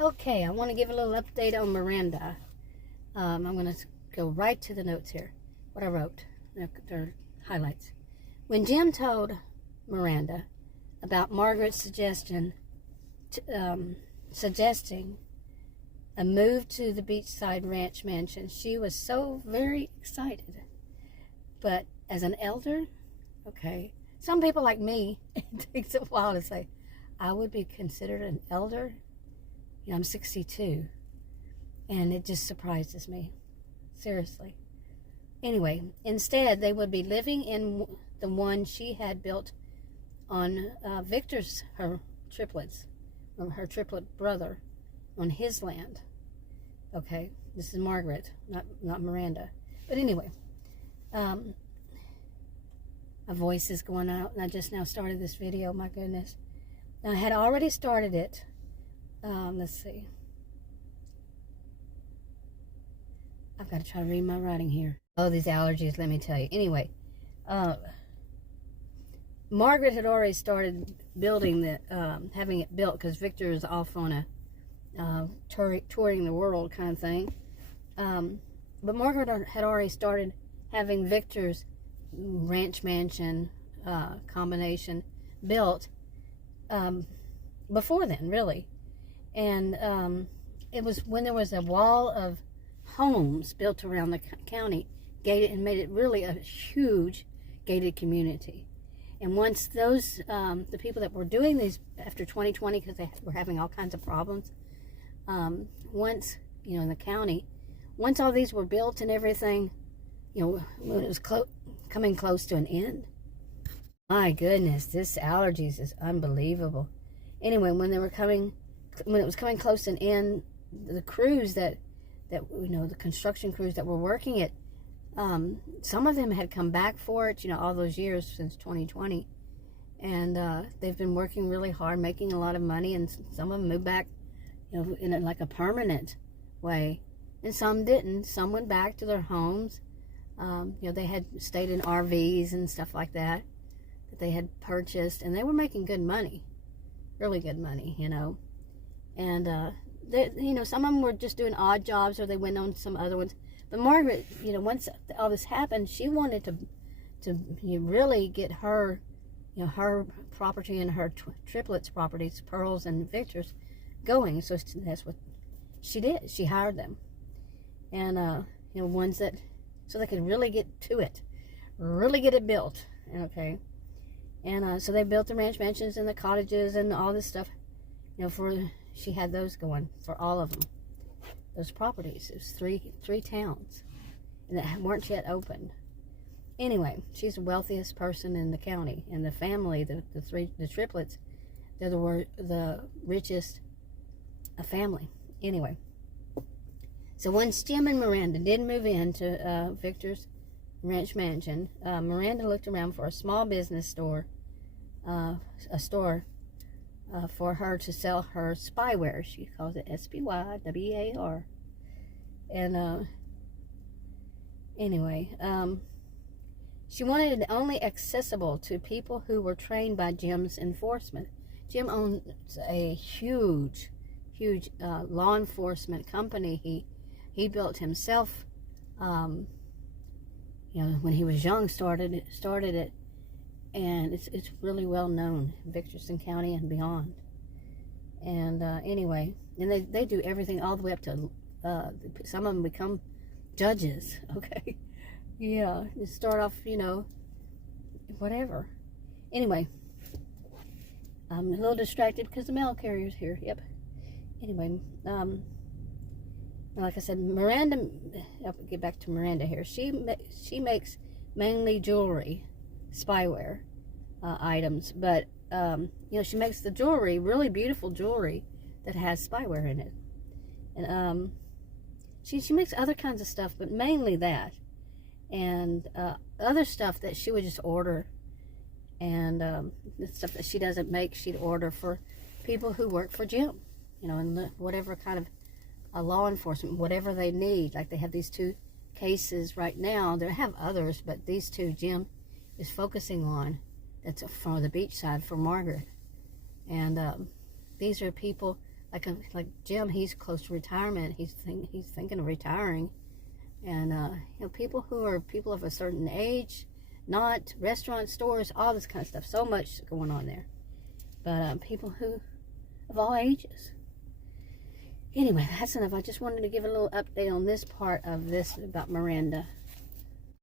Okay, I want to give a little update on Miranda. I'm going to go right to the notes here. What I wrote, they're highlights. When Jim told Miranda about Margaret's suggesting a move to the beachside ranch mansion, she was so very excited. But as an elder, okay, some people like me, it takes a while to say, I would be considered an elder. You know, I'm 62, and it just surprises me, seriously. Anyway, instead, they would be living in the one she had built on her triplet brother, on his land. Okay, this is Margaret, not Miranda. But anyway, my voice is going out, and I just now started this video, my goodness. Now, I had already started it. Let's see. I've got to try to read my writing here. Oh, these allergies, let me tell you. Anyway, Margaret had already started building having it built, because Victor is off on a touring the world kind of thing. But Margaret had already started having Victor's ranch mansion combination built before then, really. And it was when there was a wall of homes built around the county, gated, and made it really a huge gated community. And once those, the people that were doing these after 2020, because they were having all kinds of problems, once, in the county, once all these were built and everything, when it was coming close to an end, my goodness, this allergies is unbelievable. Anyway, when it was coming close to an end, the crews that the construction crews that were working it, some of them had come back for it, all those years since 2020, and they've been working really hard, making a lot of money, and some of them moved back, in like a permanent way, and some didn't. Some went back to their homes. They had stayed in RVs and stuff like that they had purchased, and they were making good money, really good money, and some of them were just doing odd jobs, or they went on some other ones. But Margaret, once all this happened, she wanted to really get her, her property and her triplets properties, Pearl's and Victor's, going. So that's what she did. She hired them, and ones that, so they could really get to it, really get it built. Okay, and so they built the ranch mansions and the cottages and all this stuff. She had those going for all of them. Those properties. It was three towns, and that weren't yet opened. Anyway, she's the wealthiest person in the county, and the family, the triplets, they're the richest family. Anyway, so once Jim and Miranda did move into Victor's ranch mansion, Miranda looked around for a small business store, for her to sell her spyware. She calls it SPYWAR. And anyway, she wanted it only accessible to people who were trained by Jim's enforcement. Jim owns a huge law enforcement company. He built himself, when he was young, started it. And it's really well known in Victorson County and beyond. And anyway, and they do everything all the way up to, some of them become judges, okay? Yeah, they start off, whatever. Anyway, I'm a little distracted because the mail carrier's here, yep. Anyway, like I said, Miranda, I'll get back to Miranda here. She makes mainly jewelry, spyware items, but she makes the jewelry, really beautiful jewelry that has spyware in it, and she makes other kinds of stuff, but mainly that, and other stuff that she would just order, and the stuff that she doesn't make, she'd order for people who work for Jim, and whatever kind of law enforcement, whatever they need. Like they have these 2 cases right now. They have others, but these 2 Jim is focusing on, that's for the beachside for Margaret. And these are people like Jim, he's close to retirement. He's thinking of retiring, and you know, people of a certain age, not restaurant, stores, all this kind of stuff. So much going on there, but people who of all ages. Anyway, that's enough. I just wanted to give a little update on this part of this about Miranda.